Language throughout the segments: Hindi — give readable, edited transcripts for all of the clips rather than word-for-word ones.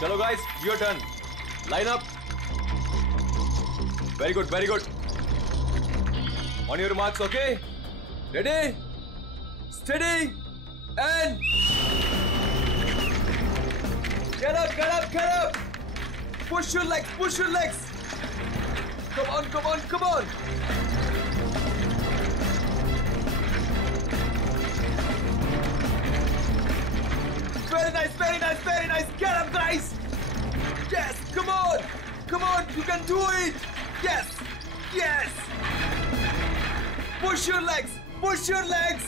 चलो guys, your turn. Line up. Very good, very good. On your marks, okay? Ready, steady and get up, get up, get up. Push your legs, push your legs. Come on, come on, come on. Very nice, very nice, very nice. Get up, guys. Yes, come on. Come on, you can do it. Yes, yes. Push your legs, push your legs.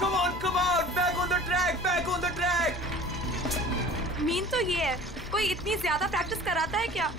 Come on, come on. Back on the track, back on the track. Mean तो ये है, कोई इतनी ज्यादा प्रैक्टिस कराता है क्या?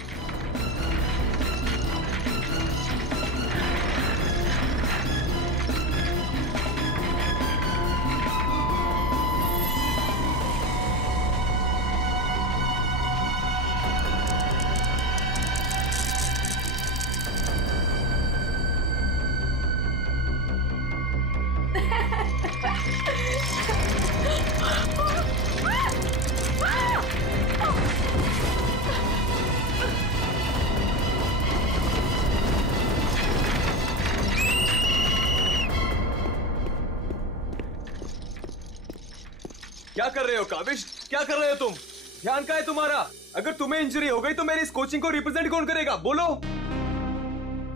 क्या कर रहे हो काविश? क्या कर रहे हो तुम? ध्यान कहाँ है तुम्हारा? अगर तुम्हें इंजरी हो गई तो मेरी इस कोचिंग को रिप्रेजेंट कौन करेगा? बोलो।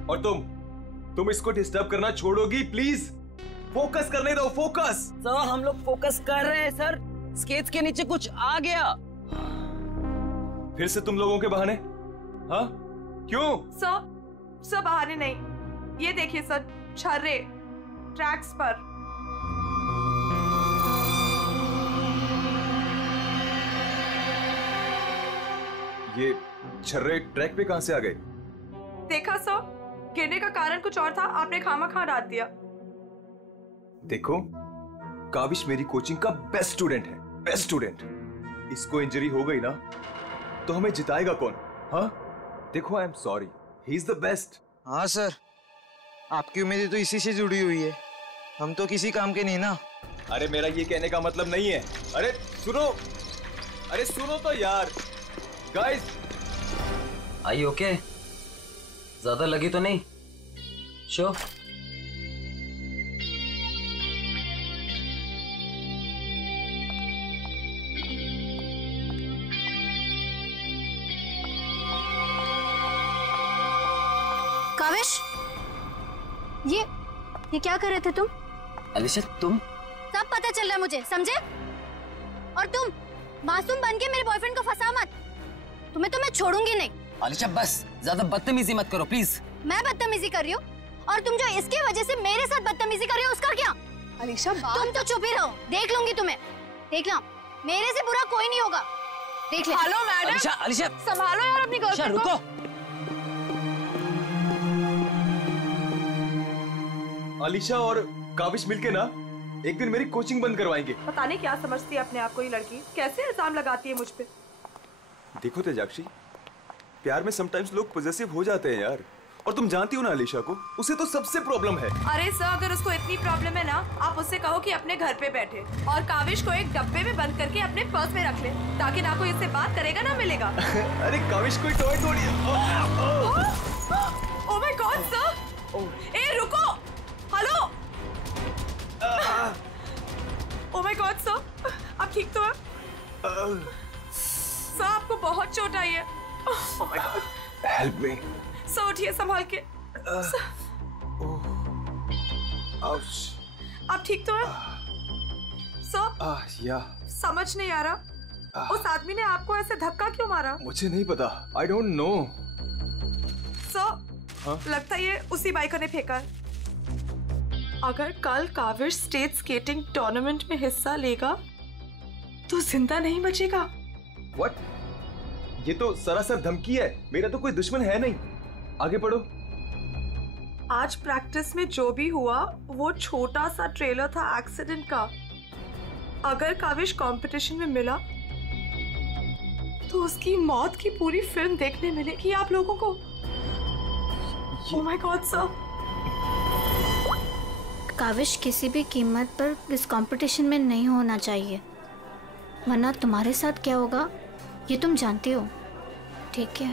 और तुम इसको डिस्टर्ब करना छोड़ोगी प्लीज? फोकस करने दो, फोकस। सर हम लोग फोकस कर रहे हैं सर। स्केट्स के नीचे कुछ आ गया। फिर से तुम लोगों के बहाने? हाँ, क्यों? सर बहाने नहीं, ये देखिए सर, छर्रे ट्रैक्स पर। ये छर्रे ट्रैक पे कहां से आ गए? देखा सर, गिरने का कारण कुछ और था, आपने खामखा डाल दिया। देखो, काविश मेरी कोचिंग का बेस्ट स्टूडेंट है, बेस्ट स्टूडेंट। इसको इंजरी हो गई ना तो हमें जिताएगा कौन? हाँ, देखो, I am sorry, he is the best. हाँ सर, आपकी उम्मीदें तो इसी से जुड़ी हुई है, हम तो किसी काम के नहीं ना। अरे मेरा ये कहने का मतलब नहीं है। अरे सुनो तो यार। गाइस, आई ओके? ज्यादा लगी तो नहीं? शो काविश, ये क्या कर रहे थे तुम? अलीशा तुम? सब पता चल रहा है मुझे, समझे? और तुम मासूम बन के मेरे बॉयफ्रेंड को फंसा मत, तुम्हें तो मैं छोड़ूंगी नहीं। अलीशा बस ज्यादा बदतमीजी मत करो प्लीज। मैं बदतमीजी कर रही हूँ और तुम जो इसकी वजह से मेरे साथ बदतमीजी कर रही हो उसका क्या? अलीशा तुम तो चुप ही रहो, देख लूंगी तुम्हें, देख लो, मेरे से बुरा कोई नहीं होगा, देख ले। Hello madam. अलीशा संभालो यार अपनी गर्लफ्रेंड को। रुको। अलीशा और काविश मिलके ना एक दिन मेरी कोचिंग बंद करवाएंगे। पता नहीं क्या समझती है अपने आप को ये लड़की, कैसे इल्जाम लगाती है मुझ पे। देखो तेजाक्षी, प्यार में समटाइम्स लोग पॉजेसिव हो जाते हैं यार, और तुम जानती हो ना अलीशा को, उसे तो सबसे प्रॉब्लम है। अरे सर, अगर उसको इतनी प्रॉब्लम है ना, आप उससे कहो कि अपने घर पे बैठे और काविश को एक डब्बे में बंद करके अपने पर्स में रख ले, ताकि ना कोई इससे बात करेगा ना मिलेगा। अरे काविश कोई टॉय थोड़ी है। ओह माय गॉड सर, ए रुको, hello. Oh my God sir, आप ठीक तो हैं? सर आपको बहुत चोट आई है। Oh my God, help me. Sir उठिए संभाल के। आप ठीक तो हैं? सर या समझ नहीं आ रहा, उस आदमी ने आपको ऐसे धक्का क्यों मारा? मुझे नहीं पता, आई डोंट नो। सर लगता है ये उसी बाइकर ने फेंका है। अगर कल काविश स्टेट स्केटिंग टूर्नामेंट में हिस्सा लेगा तो जिंदा नहीं बचेगा। व्हाट? ये तो सरासर धमकी है, मेरा तो कोई दुश्मन है नहीं। आगे पढ़ो। आज प्रैक्टिस में जो भी हुआ वो छोटा सा ट्रेलर था एक्सीडेंट का। अगर काविश कंपटीशन में मिला तो उसकी मौत की पूरी फिल्म देखने मिलेगी आप लोगों को। Oh my God sir, Kaavish किसी भी कीमत पर इस कंपटीशन में नहीं होना चाहिए, वरना तुम्हारे साथ क्या होगा ये तुम जानती हो, ठीक है?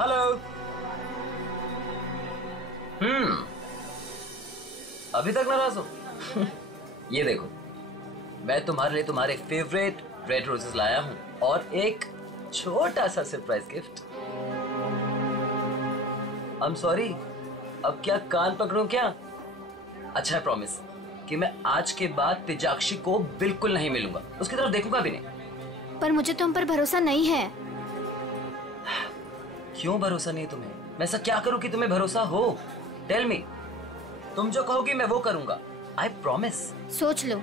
हेलो। अभी तक नाराज हो? ये देखो, मैं तुम्हारे लिए तुम्हारे फेवरेट रेड रोजेस लाया हूँ और एक छोटा सा surprise gift. I am sorry, अब क्या कान पकड़ूं क्या? अच्छा है, प्रॉमिस कि मैं आज के बाद तेजाक्षी को बिल्कुल नहीं मिलूंगा, उसकी तरफ देखूंगा भी नहीं। पर मुझे तुम पर भरोसा नहीं है। क्यों भरोसा नहीं तुम्हें? मैं ऐसा क्या करूं कि तुम्हें भरोसा हो? Tell me. तुम जो कहोगी मैं वो करूंगा, आई प्रॉमिस। सोच लो,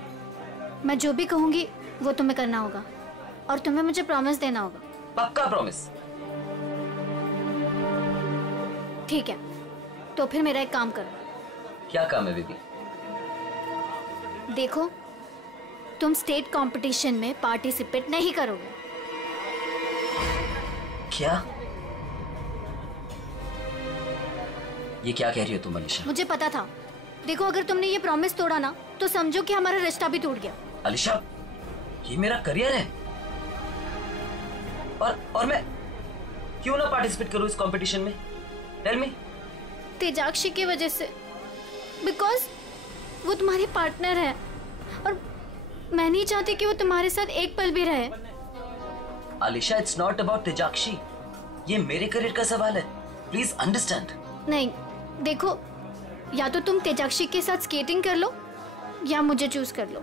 मैं जो भी कहूंगी वो तुम्हें करना होगा और तुम्हें मुझे प्रॉमिस देना होगा। पक्का प्रॉमिस? ठीक है, तो फिर मेरा एक काम करो। क्या काम है बेबी? देखो, तुम स्टेट कंपटीशन में पार्टिसिपेट नहीं करोगे। क्या? ये क्या कह रही हो तुम अलीशा? मुझे पता था। देखो, अगर तुमने ये प्रॉमिस तोड़ा ना तो समझो कि हमारा रिश्ता भी टूट गया। अलीशा, ये मेरा करियर है और मैं क्यों ना पार्टिसिपेट करूं इस कंपटीशन में? Tell me. तेजाक्षी की वजह से, बिकॉज वो तुम्हारी पार्टनर है और मैं नहीं चाहती कि वो तुम्हारे साथ एक पल भी रहे। अलीशा, इट्स नॉट अबाउट तेजाक्षी, ये मेरे करियर का सवाल है, प्लीज अंडरस्टैंड। नहीं, देखो, या तो तुम तेजाक्षी के साथ स्केटिंग कर लो या मुझे चूज कर लो।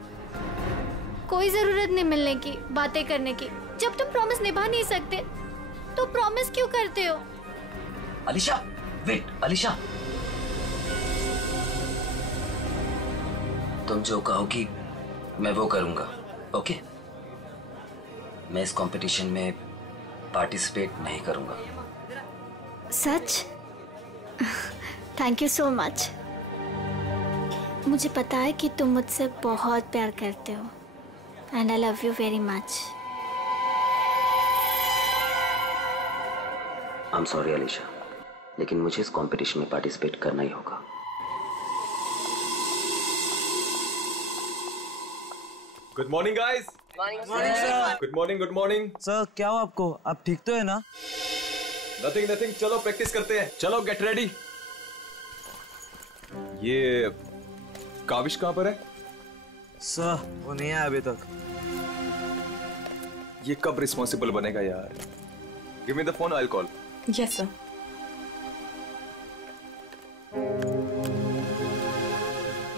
कोई जरूरत नहीं मिलने की, बातें करने की। जब तुम प्रॉमिस निभा नहीं सकते तो प्रॉमिस क्यों करते हो? अलीशा, वेट अलीशा, तुम जो कहोगी मैं वो करूंगा, ओके? मैं इस कंपटीशन में पार्टिसिपेट नहीं करूंगा। सच? Thank you so much. मुझे पता है कि तुम मुझसे बहुत प्यार करते हो and I love you very much. I am sorry Alisha, लेकिन मुझे इस कंपटीशन में पार्टिसिपेट करना ही होगा। Good morning guys. Good morning, good morning. Sir क्या हो आपको? आप ठीक तो है ना? नथिंग नथिंग, चलो प्रैक्टिस करते हैं। चलो गेट रेडी। ये काविश कहाँ पर है? सर वो नहीं आया अभी तक। ये कब रिस्पॉन्सिबल बनेगा यार? Give me the phone, I will call. Yes sir.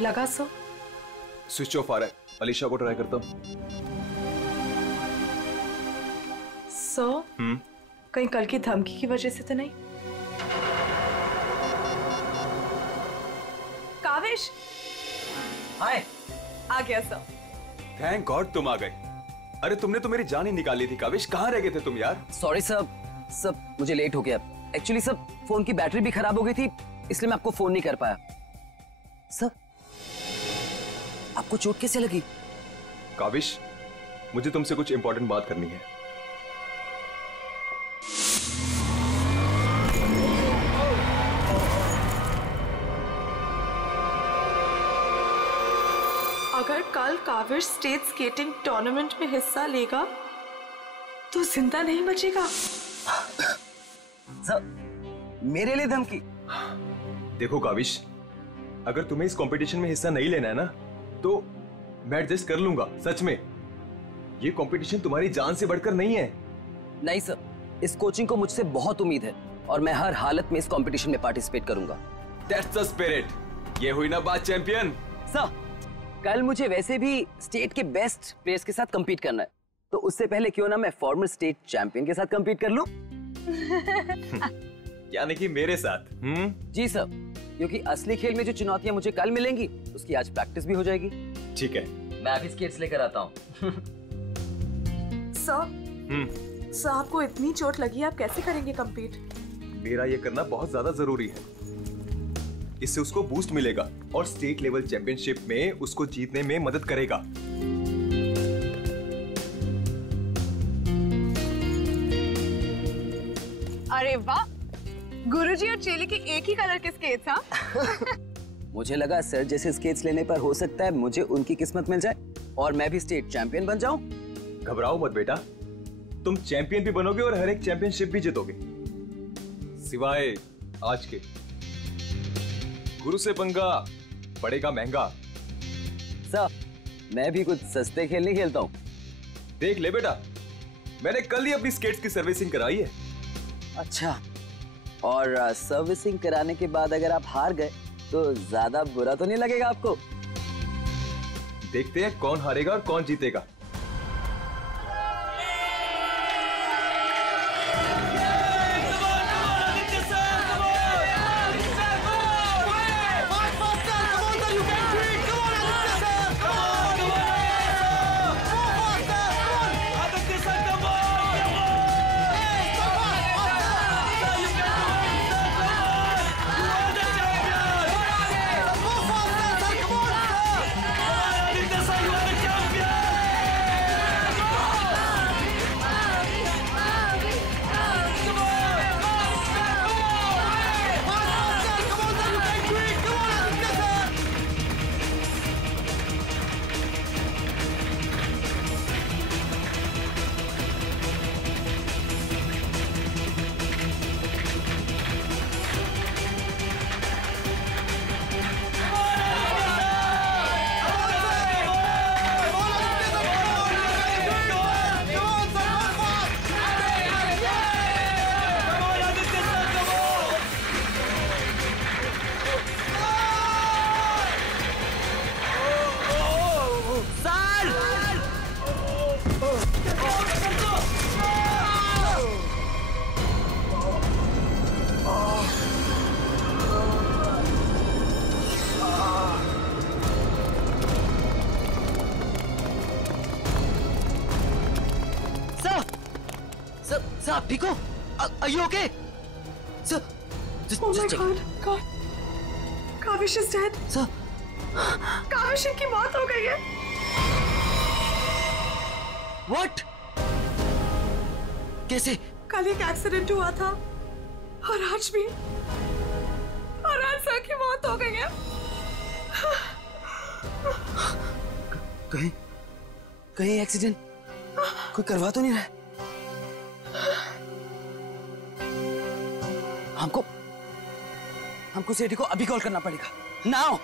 लगा सर? स्विच ऑफ आ रहा है। अलीशा को ट्राई करता हूँ। सर, कहीं कल की धमकी की वजह से तो नहीं? काविश, हाय। आ गया सर। थैंक गॉड तुम आ गए। अरे तुमने तो मेरी जान ही निकाली थी काविश, कहाँ रह गए थे तुम यार? सॉरी सब मुझे लेट हो गया। एक्चुअली सब फोन की बैटरी भी खराब हो गई थी, इसलिए मैं आपको फोन नहीं कर पाया। सब आपको चोट कैसे लगी? काविश, मुझे तुमसे कुछ इंपॉर्टेंट बात करनी है। अगर कल काविश स्टेट स्केटिंग टूर्नामेंट में हिस्सा लेगा तो जिंदा नहीं बचेगा। सब मेरे लिए धमकी? देखो काविश, अगर तुम्हें इस कंपटीशन में हिस्सा नहीं लेना है ना तो मैं एडजस्ट कर लूंगा। सच में, ये कंपटीशन तुम्हारी जान से बढ़कर नहीं है। नहीं सर, इस कोचिंग को मुझसे बहुत उम्मीद है और मैं हर हालत में इस कंपटीशन में पार्टिसिपेट करूंगा। That's the spirit। ये हुई ना बात चैंपियन। सर, कल मुझे वैसे भी स्टेट के बेस्ट प्लेयर्स के साथ compete करना है, तो उससे पहले क्यों ना मैं फॉर्मर स्टेट चैंपियन के साथ compete कर लूं? यानी कि मेरे साथ? जी सर, क्योंकि असली खेल में जो चुनौतियां मुझे कल मिलेंगी उसकी आज प्रैक्टिस भी हो जाएगी। ठीक है। मैं अभी स्केट्स लेकर आता हूँ। सर, आपको इतनी चोट लगी है, आप कैसे करेंगे कंपीट? मेरा ये करना बहुत ज्यादा जरूरी है। इससे उसको बूस्ट मिलेगा और स्टेट लेवल चैंपियनशिप में उसको जीतने में मदद करेगा। अरे वाह, गुरुजी और चेली के एक ही कलर के स्केट्स। हाँ? मुझे लगा सर जैसे स्केट्स लेने पर हो सकता है मुझे उनकी किस्मत मिल जाए और मैं भी स्टेट चैंपियन बन जाऊं। घबराओ मत बेटा, तुम चैंपियन भी बनोगे और हर एक चैंपियनशिप भी जीतोगे, सिवाय आज के। गुरु से पंगा पड़ेगा महंगा। सर मैं भी कुछ सस्ते खेल नहीं खेलता हूँ। देख ले बेटा, मैंने कल ही अपनी स्केट्स की सर्विसिंग कराई है। अच्छा, और सर्विसिंग कराने के बाद अगर आप हार गए तो ज्यादा बुरा तो नहीं लगेगा आपको? देखते हैं कौन हारेगा और कौन जीतेगा। आप ठीक हो? Are you okay? Sir, Oh my God, God. Kaavish is dead. Sir. Kaavish की मौत हो गई है। What? कैसे? कल एक एक्सीडेंट हुआ था और आज भी, और आज सर की मौत हो गई है। कहीं एक्सीडेंट कोई करवा तो नहीं रहा है? हमको सेठी को अभी कॉल करना पड़ेगा। नाउ।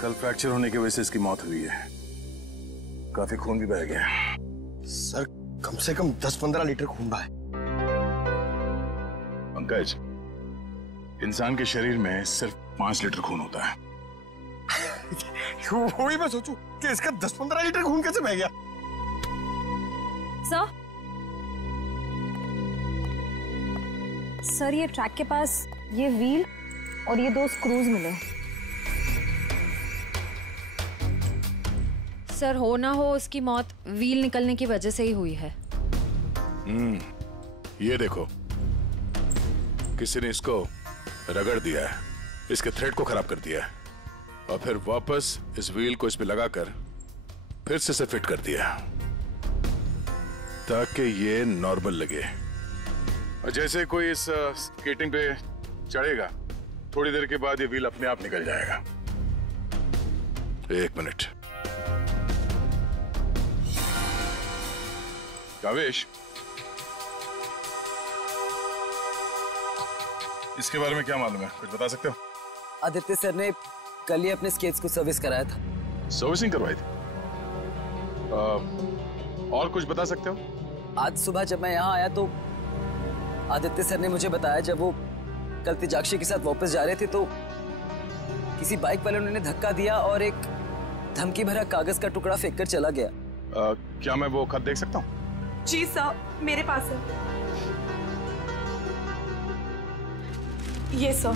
कल फ्रैक्चर होने की वजह से इसकी मौत हुई है। काफी खून भी बह गया। सर कम से कम 10-15 लीटर खून बहा है। पंकज, इंसान के शरीर में सिर्फ 5 लीटर खून होता है। वही मैं सोचूं कि इसका 10-15 लीटर खून कैसे बह गया। सर ये ट्रैक के पास ये व्हील और ये 2 स्क्रूज मिले। सर हो ना हो उसकी मौत व्हील निकलने की वजह से ही हुई है। ये देखो, किसी ने इसको रगड़ दिया है, इसके थ्रेड को खराब कर दिया है और फिर वापस इस व्हील को इस पे लगाकर फिर से इसे फिट कर दिया ताकि ये नॉर्मल लगे। और जैसे कोई इस स्केटिंग पे चढ़ेगा, थोड़ी देर के बाद ये व्हील अपने आप निकल जाएगा। 1 मिनट। कावेश, इसके बारे में क्या मालूम है? कुछ बता सकते हो? आदित्य सर ने कल ही अपने स्केट्स को सर्विस कराया था। सर्विसिंग करवाई थी? और कुछ बता सकते हो? आज सुबह जब मैं यहाँ आया तो आदित्य सर ने मुझे बताया जब वो कल तेजाक्षी के साथ वापस जा रहे थे तो किसी बाइक वाले ने धक्का दिया और एक धमकी भरा कागज का टुकड़ा फेंक कर चला गया। क्या मैं वो खत देख सकता हूँ? जी सर, मेरे पास है। ये सर।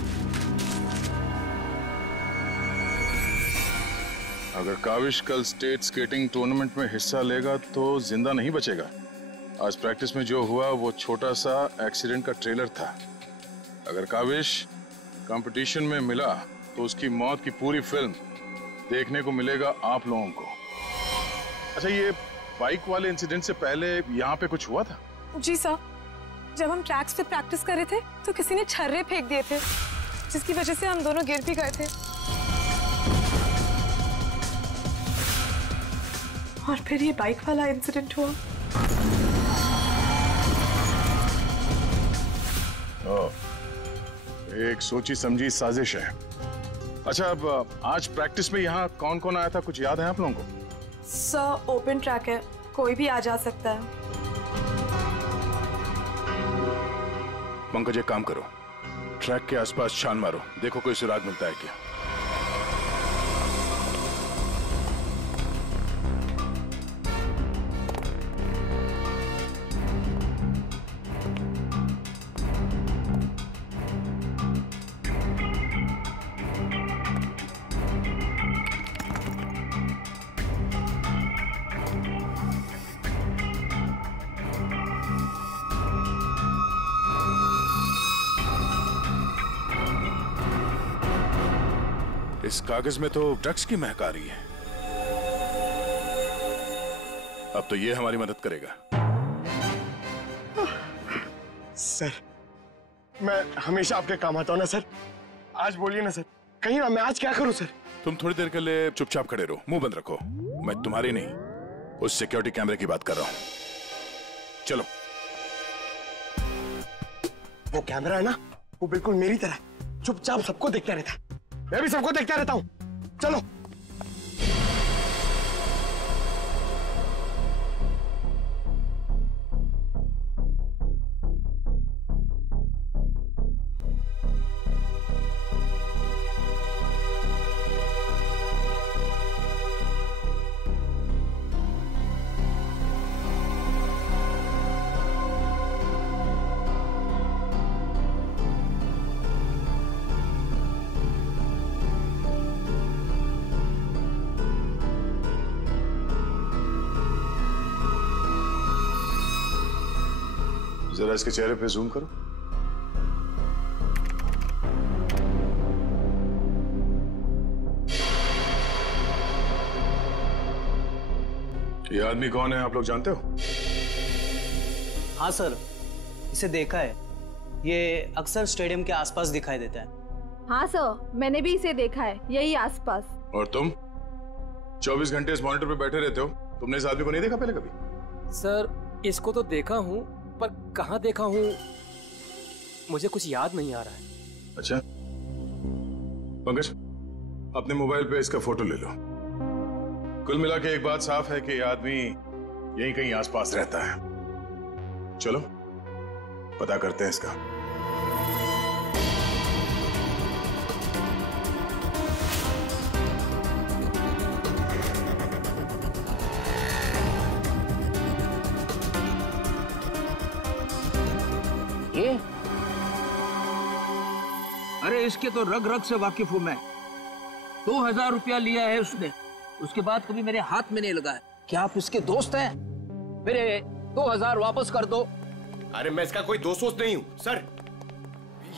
अगर काविश कल स्टेट स्केटिंग टूर्नामेंट में हिस्सा लेगा तो जिंदा नहीं बचेगा। आज प्रैक्टिस में जो हुआ वो छोटा सा एक्सीडेंट का ट्रेलर था। अगर काविश कंपटीशन में मिला तो उसकी मौत की पूरी फिल्म देखने को मिलेगा आप लोगों को। अच्छा, ये बाइक वाले इंसिडेंट से पहले यहाँ पे कुछ हुआ था? जी सर, जब हम ट्रैक्स पे प्रैक्टिस कर रहे थे तो किसी ने छर्रे फेंक दिए थे, जिसकी वजह से हम दोनों गिर भी गए थे। और फिर ये बाइक वाला इंसिडेंट हुआ। एक सोची समझी साजिश है। अच्छा, अब आज प्रैक्टिस में यहाँ कौन कौन आया था, कुछ याद है आप लोगों को? सर, ओपन ट्रैक है, कोई भी आ जा सकता है। पंकज, एक काम करो, ट्रैक के आसपास छान मारो, देखो कोई सुराग मिलता है क्या। इस कागज में तो ड्रग्स की महक आ रही है। अब तो ये हमारी मदद करेगा। सर, मैं हमेशा आपके काम आता हूं ना सर। आज बोलिए ना सर, कहीं ना मैं आज क्या करूं सर? तुम थोड़ी देर के लिए चुपचाप खड़े रहो, मुंह बंद रखो। मैं तुम्हारी नहीं, उस सिक्योरिटी कैमरे की बात कर रहा हूं। चलो। वो कैमरा है ना, वो बिल्कुल मेरी तरह चुपचाप सबको देखता रहता है। मैं भी सबको देखता रहता हूं। चलो। जरा इसके चेहरे पे जूम करो। ये आदमी कौन है, आप लोग जानते हो? हाँ सर, इसे देखा है। ये अक्सर स्टेडियम के आसपास दिखाई देता है। हाँ सर, मैंने भी इसे देखा है, यही आसपास। और तुम 24 घंटे इस मॉनिटर पे बैठे रहते हो, तुमने इस आदमी को नहीं देखा पहले कभी? सर, इसको तो देखा हूँ, पर कहाँ देखा हूँ मुझे कुछ याद नहीं आ रहा है। अच्छा पंकज, अपने मोबाइल पे इसका फोटो ले लो। कुल मिला के एक बात साफ है कि ये आदमी यहीं कहीं आसपास रहता है। चलो पता करते हैं इसका। ये? अरे इसके तो रग रग से वाकिफ हूं मैं। 2000 रुपया लिया है उसने, उसके बाद कभी मेरे हाथ में नहीं लगा है। क्या आप उसके दोस्त हैं? मेरे 2000 वापस कर दो। अरे मैं इसका कोई दोस्त वोस्त नहीं हूँ सर,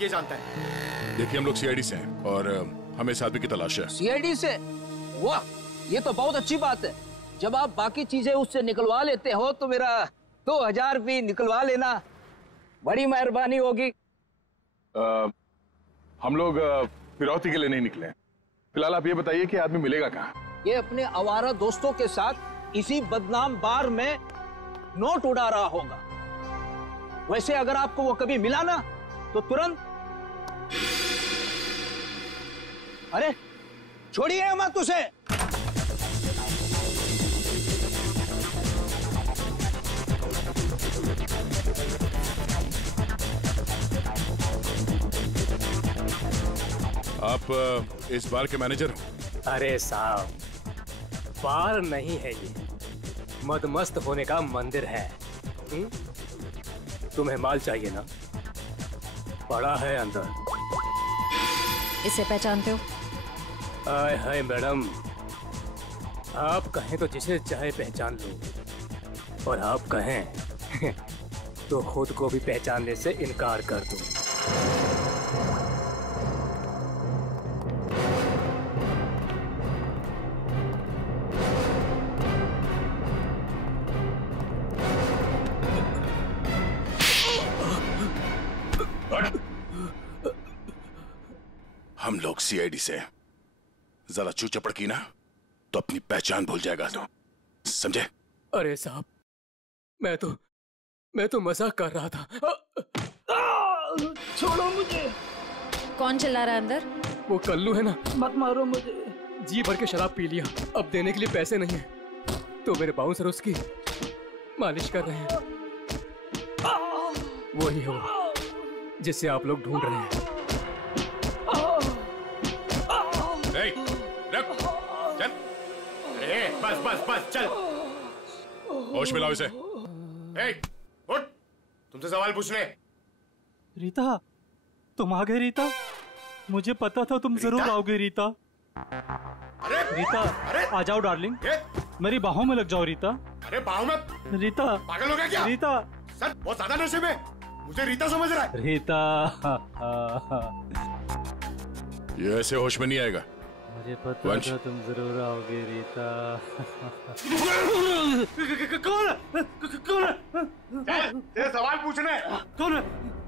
ये जानता है। देखिए हम लोग सीआईडी से हैं और हमें इस आदमी की तलाश है। सीआईडी से? वाह, ये तो बहुत अच्छी बात है। जब आप बाकी चीजें उससे निकलवा लेते हो तो मेरा 2000 भी निकलवा लेना, बड़ी मेहरबानी होगी। हम लोग फिरौती के लिए नहीं निकले हैं। फिलहाल आप ये बताइए कि आदमी मिलेगा कहाँ? ये अपने आवारा दोस्तों के साथ इसी बदनाम बार में नोट उड़ा रहा होगा। वैसे अगर आपको वो कभी मिला ना तो तुरंत, अरे छोड़िए मत उसे। आप इस बार के मैनेजर हो? अरे साहब, बार नहीं है ये, मदमस्त होने का मंदिर है। तुम्हें माल चाहिए ना, पड़ा है अंदर। इसे पहचानते हो? आए हाय मैडम, आप कहें तो जिसे चाहे पहचान लो, और आप कहें तो खुद को भी पहचानने से इनकार कर दो। हम लोग सीआईडी से जरा चू चपड़ की ना तो अपनी पहचान भूल जाएगा, तो समझे? अरे साहब, मैं तो मजाक कर रहा था। छोड़ो मुझे। कौन चिल्ला रहा है अंदर? वो कल्लू है ना। मत मारो मुझे। जी भर के शराब पी लिया, अब देने के लिए पैसे नहीं है, तो मेरे बाउंसर उसकी मालिश कर रहे हैं। वही है वो जिसे आप लोग ढूंढ रहे हैं। चल। बस बस बस चल। होश में लाओ इसे। उठ, तुमसे सवाल पूछने। रीता, तुम आ गए रीता? मुझे पता था तुम जरूर आओगे रीता। अरे रीता, आ जाओ डार्लिंग, मेरी बाहों में लग जाओ रीता। अरे बाहों में? रीता पागल हो गया क्या? रीता सर बहुत ज्यादा नशे में, मुझे रीता समझ रहा है। रीता ये ऐसे होश में नहीं आएगा। मुझे पता था तुम जरूर आओगे रीता। कौन है? कौन है? तेरे सवाल पूछने। कौन है?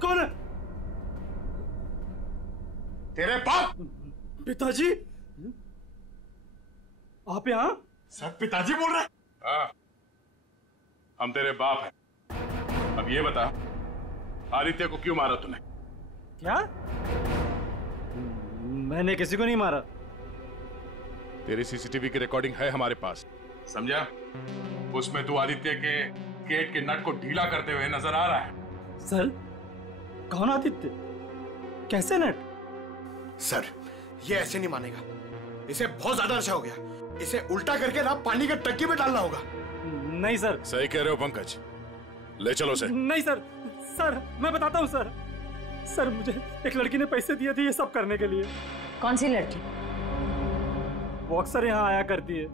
कौन है? तेरे बाप। पिताजी, आप यहाँ? सर पिताजी बोल रहे हैं? हाँ, हम तेरे बाप हैं। अब ये बता, आदित्य को क्यों मारा तूने? क्या? मैंने किसी को नहीं मारा। तेरी सीसीटीवी की रिकॉर्डिंग है हमारे पास, समझा? उसमें तू आदित्य के गेट के नट को ढीला करते हुए नजर आ रहा है। सर, कौन आदित्य? कैसे नट? सर, ये ऐसे नहीं मानेगा। इसे बहुत ज्यादा नशा हो गया। इसे उल्टा करके ना पानी के टंकी में डालना होगा। नहीं सर। सही कह रहे हो पंकज, ले चलो उसे। नहीं सर, सर मैं बताता हूँ सर। सर मुझे एक लड़की ने पैसे दिए थे ये सब करने के लिए। कौन सी लड़की? वो अक्सर यहाँ आया करती है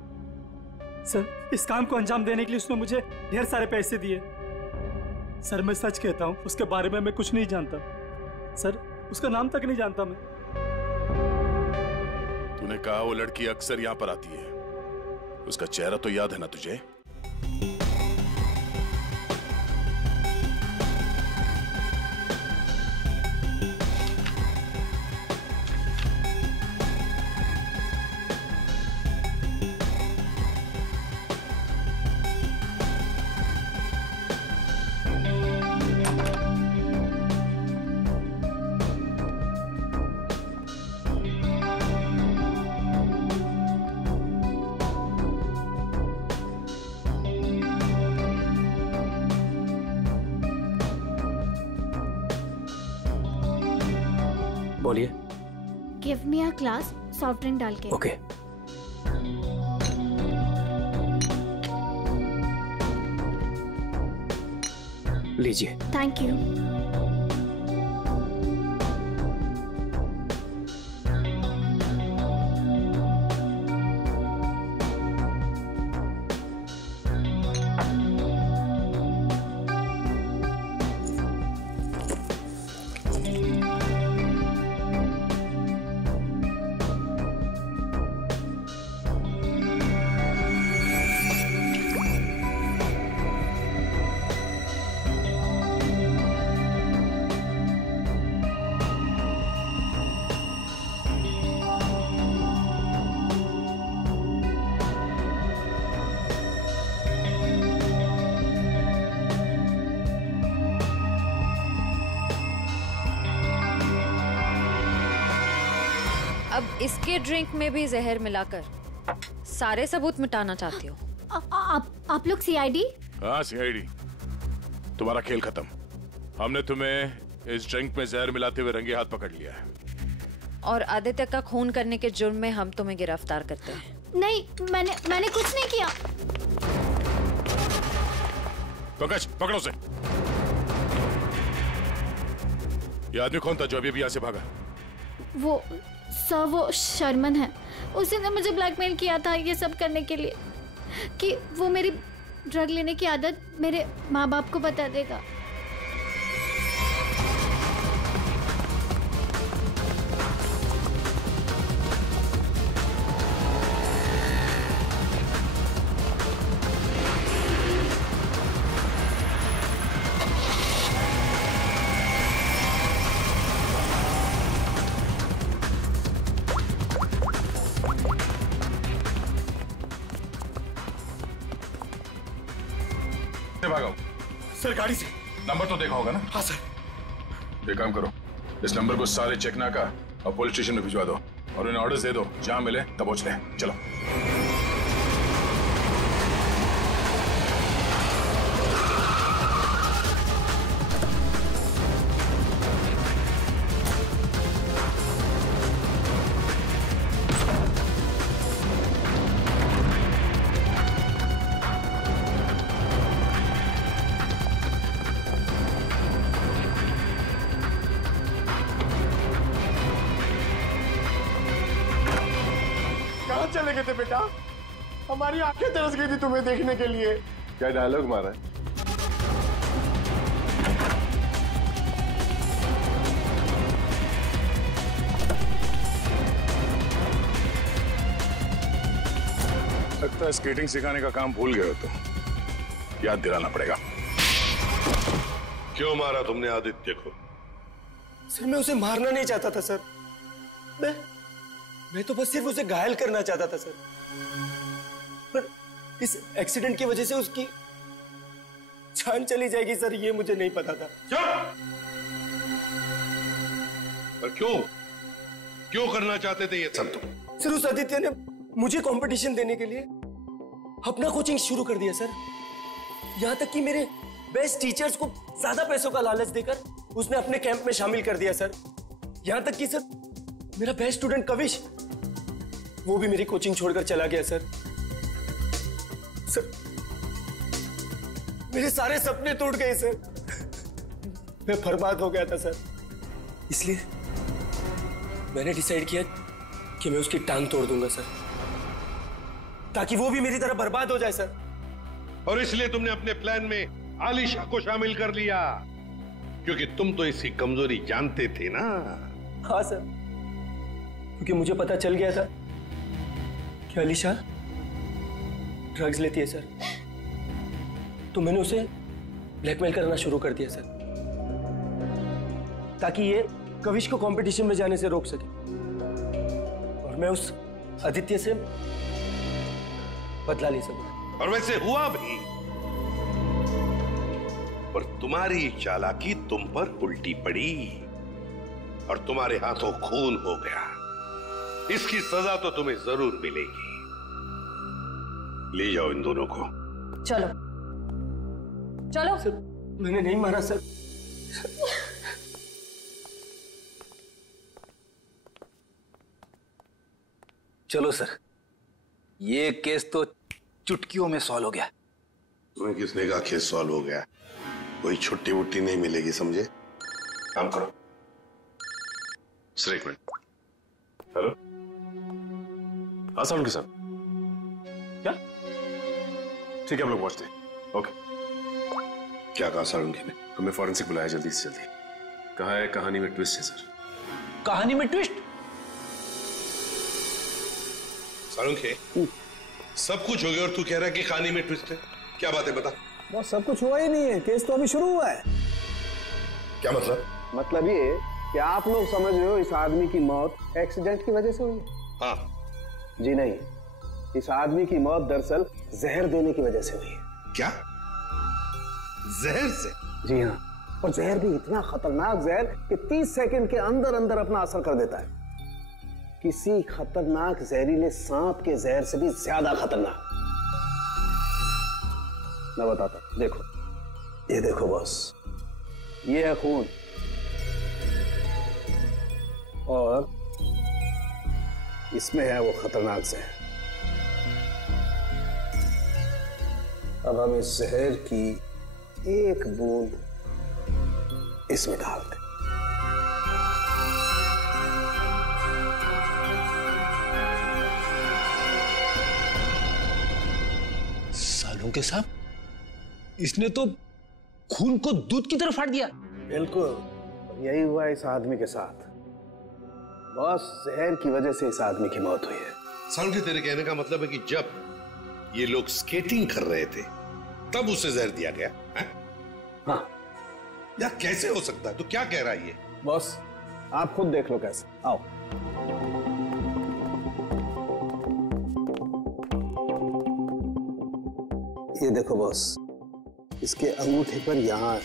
सर। इस काम को अंजाम देने के लिए उसने मुझे ढेर सारे पैसे दिए। सर मैं सच कहता हूँ, उसके बारे में मैं कुछ नहीं जानता सर, उसका नाम तक नहीं जानता मैं। तूने कहा वो लड़की अक्सर यहाँ पर आती है, उसका चेहरा तो याद है ना तुझे? बोलिए। Give me a glass soft drink डाल के। ओके। लीजिए। Thank you. अब इसके ड्रिंक में भी जहर मिलाकर सारे सबूत मिटाना चाहती हो? आप लोग सीआईडी? हाँ सीआईडी। तुम्हारा खेल खत्म। हमने तुम्हें इस ड्रिंक में जहर मिलाते हुए रंगे हाथ पकड़ लिया है। और आदित्य का खून करने के जुर्म में हम तुम्हें गिरफ्तार करते हैं। नहीं, मैंने कुछ नहीं किया। पंकज पकड़ो उसे। ये आदमी कौन था जो अभी यहाँ से भागा? वो सर, वो शर्मन है। उसी ने मुझे ब्लैकमेल किया था ये सब करने के लिए, कि वो मेरी ड्रग लेने की आदत मेरे माँ बाप को बता देगा। भागो सर, गाड़ी से। नंबर तो देखा होगा ना? हाँ सर। एक काम करो, इस नंबर को सारे चेकनाका और पुलिस स्टेशन में भिजवा दो और उन्हें ऑर्डर्स दे दो, जहां मिले तब पहुंच ले। चलो। चले गए थे बेटा? हमारी आंखें तरस गई थी तुम्हें देखने के लिए। क्या डायलॉग मारा है? लगता है स्केटिंग सिखाने का काम भूल गए हो तो याद दिलाना पड़ेगा। क्यों मारा तुमने आदित्य को? सर, मैं उसे मारना नहीं चाहता था सर। मैं तो बस सिर्फ उसे घायल करना चाहता था सर। पर इस एक्सीडेंट की वजह से उसकी जान चली जाएगी सर, ये मुझे नहीं पता था। पर क्यों करना चाहते थे ये सब तुम? सर, उस आदित्य ने मुझे कंपटीशन देने के लिए अपना कोचिंग शुरू कर दिया सर। यहां तक कि मेरे बेस्ट टीचर्स को ज्यादा पैसों का लालच देकर उसने अपने कैंप में शामिल कर दिया सर। यहां तक कि सर मेरा बेस्ट स्टूडेंट कविश, वो भी मेरी कोचिंग छोड़कर चला गया सर। सर, मेरे सारे सपने टूट गए सर। मैं बर्बाद हो गया था सर। इसलिए मैंने डिसाइड किया कि मैं उसकी टांग तोड़ दूंगा सर, ताकि वो भी मेरी तरह बर्बाद हो जाए सर। और इसलिए तुमने अपने प्लान में आलिशा को शामिल कर लिया, क्योंकि तुम तो इसकी कमजोरी जानते थे ना? हाँ सर, क्योंकि मुझे पता चल गया था कि आलिशा ड्रग्स लेती है सर, तो मैंने उसे ब्लैकमेल करना शुरू कर दिया सर, ताकि ये कविश को कंपटीशन में जाने से रोक सके और मैं उस आदित्य से बदला ले सकूं। और वैसे हुआ भी, पर तुम्हारी चालाकी तुम पर उल्टी पड़ी और तुम्हारे हाथों खून हो गया। इसकी सजा तो तुम्हें जरूर मिलेगी। ले जाओ इन दोनों को। चलो चलो। सर, मैंने नहीं मारा सर। चलो सर, ये केस तो चुटकियों में सॉल्व हो गया। तुम्हें किसने कहा केस सॉल्व हो गया? कोई छुट्टी वुट्टी नहीं मिलेगी, समझे? काम करो। सर, एक मिनट। हेलो, हाँ साउंड के साथ क्या? ठीक है, हम लोग पहुंचते हैं। ओके। क्या कहा सारुंगी ने? हमें फॉरेंसिक बुलाया जल्दी से जल्दी। कहा है कहानी में ट्विस्ट है सर। कहानी में ट्विस्ट? सारुंगी, सब कुछ हो गया और तू कह रहा है कि कहानी में ट्विस्ट है? क्या बात है, बता। बस सब कुछ हुआ ही नहीं है, केस तो अभी शुरू हुआ है। क्या मतलब? मतलब ये कि आप लोग समझ रहे हो इस आदमी की मौत एक्सीडेंट की वजह से हुई है। हाँ। जी नहीं, इस आदमी की मौत दरअसल जहर देने की वजह से हुई है। क्या? जहर से? जी हाँ, और जहर भी इतना खतरनाक जहर कि 30 सेकंड के अंदर अंदर अपना असर कर देता है। किसी खतरनाक जहरीले सांप के जहर से भी ज्यादा खतरनाक। मैं बताता हूं, देखो, ये देखो बॉस, ये है खून और इसमें है वो खतरनाक जहर। अब हम इस जहर की एक बूंद इसमें डालते। ढोंके साहब, इसने तो खून को दूध की तरह फाड़ दिया। बिल्कुल यही हुआ इस आदमी के साथ। बॉस, जहर की वजह से इस आदमी की मौत हुई है। समझे, तेरे कहने का मतलब है कि जब ये लोग स्केटिंग कर रहे थे तब उसे जहर दिया गया है? हाँ। यार कैसे हो सकता है? तो क्या कह रहा है ये? बॉस आप खुद देख लो कैसे। आओ। ये देखो बॉस, इसके अंगूठे पर यहाँ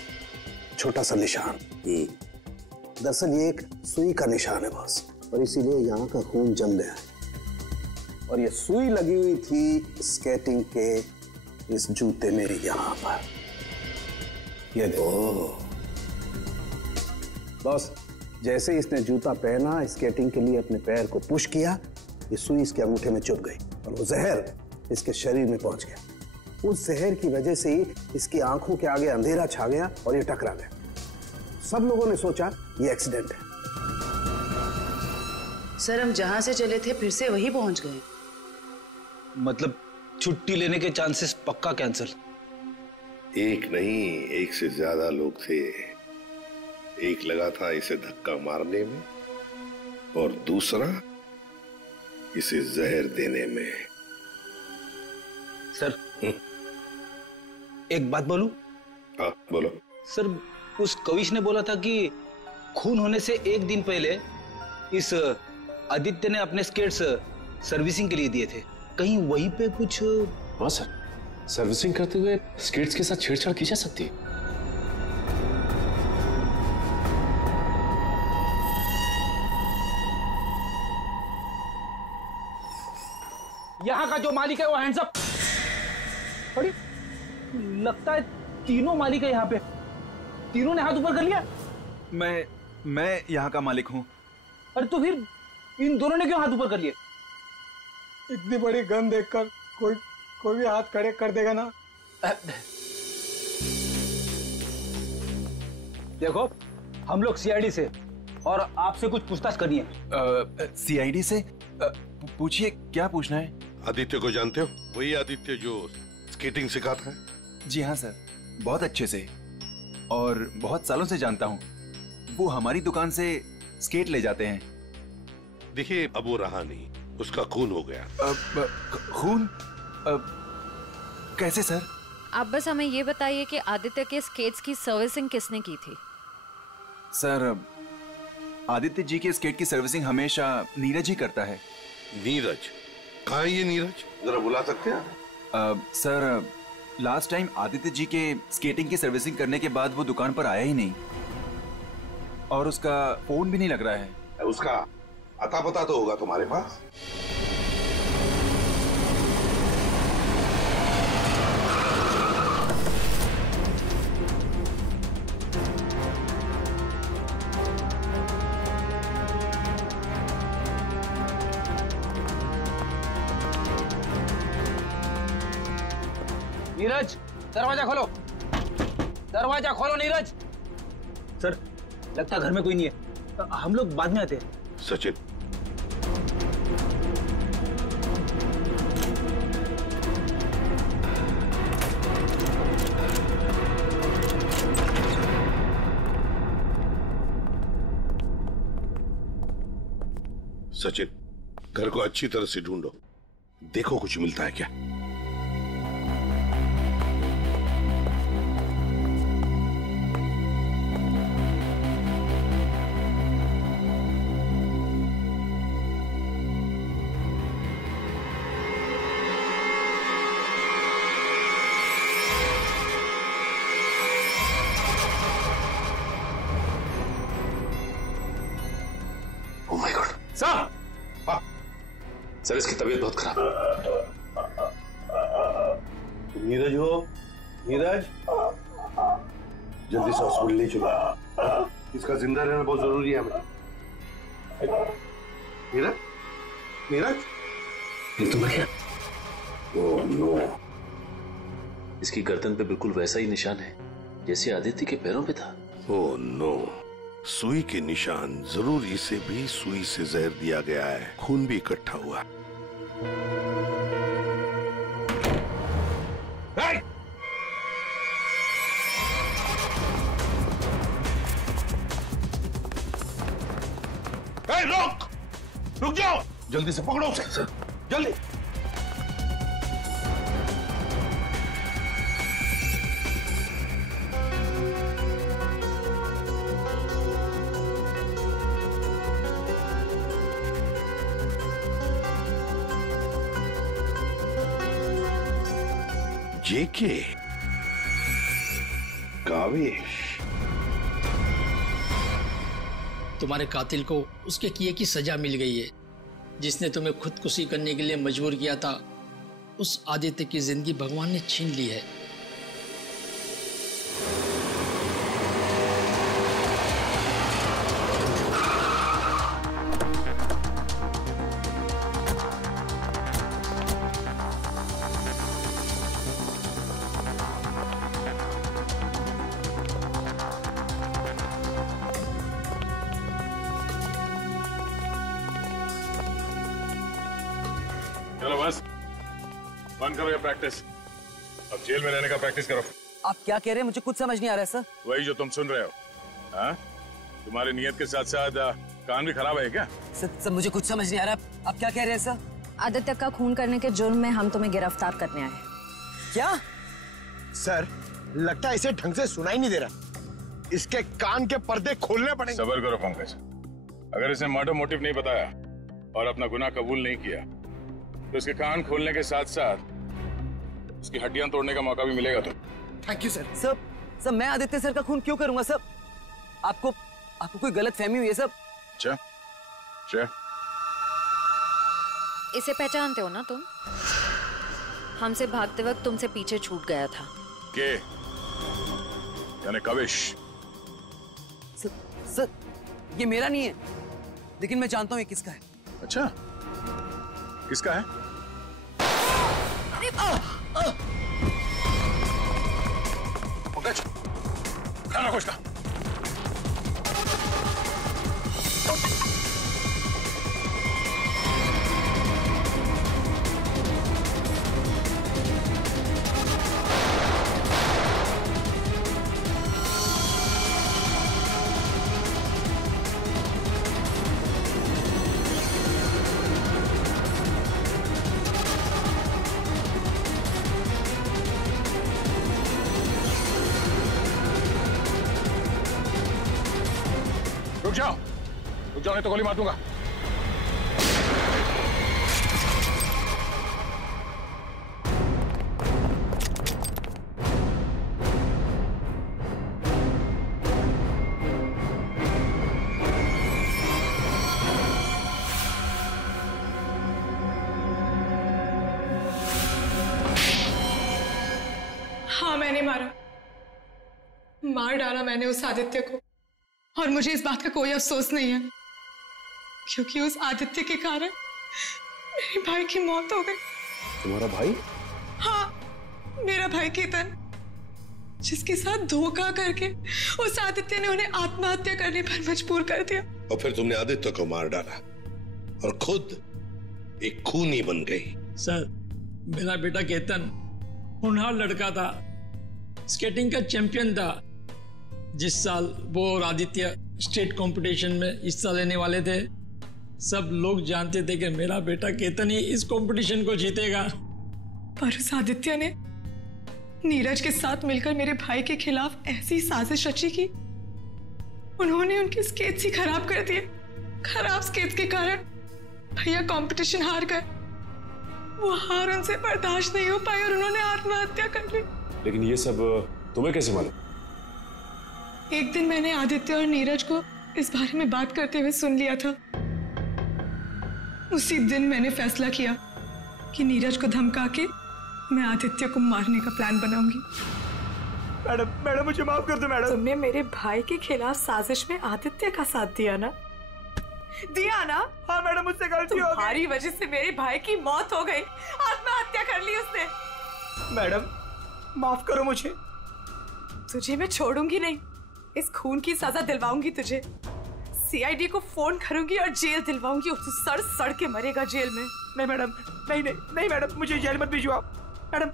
छोटा सा निशान। दरअसल ये एक सुई का निशान है बॉस, और इसीलिए यहाँ का खून जम गया है। और ये सुई लगी हुई थी स्केटिंग के इस जूते मेरे यहाँ पर। ये देखो बॉस, जैसे इसने जूता पहना, स्केटिंग के लिए अपने पैर को पुश किया, ये सुई इसके अंगूठे में चुभ गई और वो जहर इसके शरीर में पहुंच गया। उस जहर की वजह से ही इसकी आंखों के आगे अंधेरा छा गया और ये टकरा गया। सब लोगों ने सोचा ये एक्सीडेंट है। सर, हम जहां से चले थे फिर से वही पहुंच गए। मतलब छुट्टी लेने के चांसेस पक्का कैंसिल? एक नहीं, एक से ज्यादा लोग थे। एक लगा था इसे धक्का मारने में और दूसरा इसे जहर देने में। सर एक बात बोलूं? हाँ बोलो। सर, उस कविश ने बोला था कि खून होने से एक दिन पहले इस आदित्य ने अपने स्केट्स सर्विसिंग के लिए दिए थे। कहीं वहीं पे कुछ? हाँ सर, सर्विसिंग करते हुए स्केट्स के साथ छेड़छाड़ की जा सकती है। यहाँ का जो मालिक है वो हैंड्स अप। अरे लगता है तीनों मालिक है यहाँ पे। तीनों ने हाथ ऊपर कर लिया। मैं यहाँ का मालिक हूँ। अरे तो फिर इन दोनों ने क्यों हाथ ऊपर कर लिए? इतनी बड़ी गन देखकर कोई भी हाथ खड़े कर देगा ना। देखो, हम लोग सीआईडी से और आपसे कुछ पूछताछ करनी है। सीआईडी से? पूछिए, क्या पूछना है? आदित्य को जानते हो? वही आदित्य जो स्केटिंग सिखाता है। जी हाँ सर, बहुत अच्छे से और बहुत सालों से जानता हूँ। वो हमारी दुकान से स्केट ले जाते हैं। देखिए, अब वो रहा नहीं, उसका खून हो गया। खून? कैसे सर? आप बस हमें ये बताइए कि आदित्य के स्केट्स की सर्विसिंग किसने की थी? सर, आदित्य जी के स्केट की सर्विसिंग हमेशा नीरज ही करता है। नीरज? कहाँ है ये नीरज? जरा बुला सकते हैं? Sir, last time Aditya ji के स्केटिंग की सर्विसिंग करने के बाद वो दुकान पर आया ही नहीं और उसका फोन भी नहीं लग रहा है। उसका अता पता तो होगा तुम्हारे पास? नीरज, दरवाजा खोलो। दरवाजा खोलो नीरज। सर, लगता है घर में कोई नहीं है, हम लोग बाद में आते हैं। सचिन, सचिन, घर को अच्छी तरह से ढूंढो, देखो कुछ मिलता है क्या। सर, इसकी तबीयत बहुत खराब है। तुम नीरज हो? नीरज, जल्दी से हॉस्पिटल ले चलो, इसका जिंदा रहना बहुत जरूरी है हमें। नीरज, नीरज, ये तो मर गया। Oh no. इसकी गर्दन पे बिल्कुल वैसा ही निशान है जैसे आदित्य के पैरों पे था। ओह नो, सुई के निशान, जरूर इसे भी सुई से जहर दिया गया है, खून भी इकट्ठा हुआ। रुक जाओ, जल्दी से पकड़ो उसे, जल्दी। जेके, कावेश, तुम्हारे कातिल को उसके किए की सजा मिल गई है। जिसने तुम्हें खुदकुशी करने के लिए मजबूर किया था, उस आदित्य की जिंदगी भगवान ने छीन ली है। चलो बस बंद करो ये प्रैक्टिस, अब जेल में रहने का प्रैक्टिस करो। आप क्या कह रहे हैं? मुझे कुछ समझ नहीं आ रहा है सर। वही जो तुम सुन रहे हो। हाँ, तुम्हारी नियत के साथ साथ कान भी खराब है क्या? सर मुझे कुछ समझ नहीं आ रहा, आप क्या कह रहे हैं सर? आदित्य का खून करने के जुर्म में हम तुम्हें गिरफ्तार करने आए। क्या? सर लगता है इसे ढंग से सुनाई नहीं दे रहा, इसके कान के पर्दे खोलने पड़ेंगे। सब्र करो पंकज, अगर इसने मर्डर मोटिव नहीं बताया और अपना गुनाह कबूल नहीं किया तो इसके कान खोलने के साथ साथ उसकी हड्डियां तोड़ने का मौका भी मिलेगा। तो थैंक यू सर। सब मैं आदित्य सर का खून क्यों करूंगा सब? आपको कोई गलत फहमी हुई है सब? अच्छा, इसे पहचानते हो ना तुम? हमसे भागते वक्त तुमसे पीछे छूट गया था। के यानी कावेश? सर ये मेरा नहीं है, लेकिन मैं जानता हूँ ये किसका है। अच्छा, किसका है? पंकज, खाना खोजना। रुक जाओ नहीं तो गोली मार दूंगा। हाँ मैंने मार डाला मैंने उस आदित्य को, और मुझे इस बात का कोई अफसोस नहीं है, क्योंकि उस आदित्य के कारण मेरे भाई की मौत हो गई। तुम्हारा भाई? हाँ, मेरा भाई केतन, जिसके साथ धोखा करके उस आदित्य ने उन्हें आत्महत्या करने पर मजबूर कर दिया। और फिर तुमने आदित्य को मार डाला और खुद एक खूनी बन गई। सर, मेरा बेटा केतन होनहार लड़का था, स्केटिंग का चैंपियन था। जिस साल वो और आदित्य स्टेट कंपटीशन में हिस्सा लेने वाले थे, सब लोग जानते थे कि मेरा बेटा केतन ही इस कंपटीशन को जीतेगा। पर उस आदित्य ने नीरज के साथ मिलकर मेरे भाई के खिलाफ ऐसी साजिश रची कि उन्होंने उनके स्केट्स ही खराब कर दिए। खराब स्केट्स के कारण भैया कंपटीशन हार गए। वो हार उनसे बर्दाश्त नहीं हो पाई और उन्होंने आत्महत्या कर ली। लेकिन ये सब तुम्हें कैसे मालूम? एक दिन मैंने आदित्य और नीरज को इस बारे में बात करते हुए सुन लिया था। उसी दिन मैंने फैसला किया कि नीरज को धमका के मैं आदित्य को मारने का प्लान बनाऊंगी। मैडम मुझे माफ कर दो मैडम। तुमने मेरे भाई के खिलाफ साजिश में आदित्य का साथ दिया ना? हाँ मैडम, मुझसे गलती हो गई। तुम्हारी वजह से मेरे भाई की मौत हो गई, आत्महत्या कर ली उसने। मैडम माफ करो मुझे। तुझे मैं छोड़ूंगी नहीं, इस खून की सजा दिलवाऊंगी तुझे। सीआईडी को फोन करूंगी और जेल दिलवाऊंगी। तू सड़ के मरेगा जेल में। नहीं मैडम, नहीं मैडम, मुझे जेल मत भिजवाओ। मैडम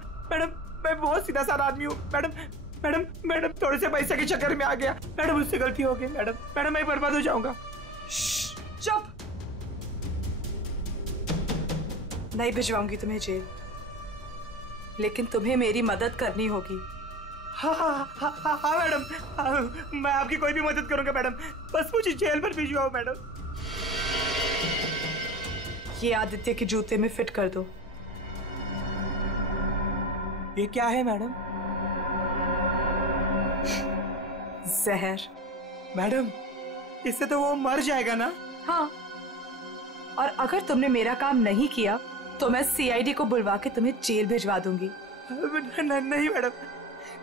मैं बहुत सीधा साधा आदमी हूँ। मैडम थोड़े से पैसे के चक्कर में आ गया। मैडम मुझसे गलती हो गई। मैडम मैं बर्बाद हो जाऊंगा। चुप। नहीं भिजवाऊंगी तुम्हें जेल, लेकिन तुम्हें मेरी मदद करनी होगी। हाँ मैडम, मैं आपकी कोई भी मदद करूंगा मैडम, बस मुझे जेल पर भिजवाओ मैडम। ये आदित्य के जूते में फिट कर दो। ये क्या है मैडम? जहर। मैडम, इससे तो वो मर जाएगा ना? हाँ, और अगर तुमने मेरा काम नहीं किया तो मैं सीआईडी को बुलवा के तुम्हें जेल भिजवा दूंगी। नहीं मैडम।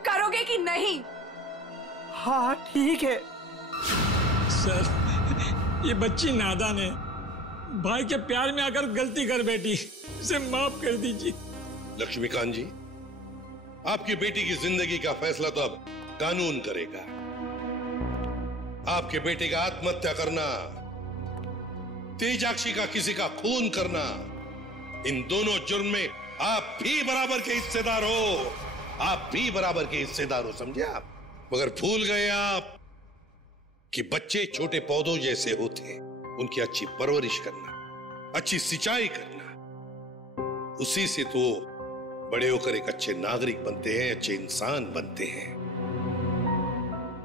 करोगे कि नहीं? हाँ ठीक है। सर, ये बच्ची नादान है, भाई के प्यार में आकर गलती कर बैठी, इसे माफ कर दीजिए। लक्ष्मीकांत जी, आपकी बेटी की जिंदगी का फैसला तो अब कानून करेगा। आपके बेटे का आत्महत्या करना, तेजाक्षी का किसी का खून करना, इन दोनों जुर्म में आप भी बराबर के हिस्सेदार हो। आप भी बराबर के हिस्सेदार हो, समझे आप? मगर भूल गए आप कि बच्चे छोटे पौधों जैसे होते, उनकी अच्छी परवरिश करना, अच्छी सिंचाई करना, उसी से तो बड़े होकर एक अच्छे नागरिक बनते हैं, अच्छे इंसान बनते हैं।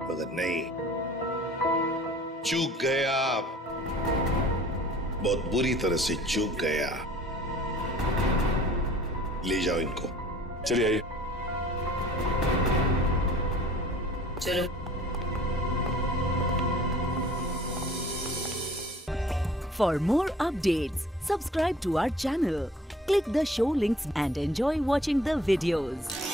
मगर नहीं, चूक गए आप, बहुत बुरी तरह से चूक गया। ले जाओ इनको। चलिए आइए। चलो। For more updates, subscribe to our channel, click the show links and enjoy watching the videos.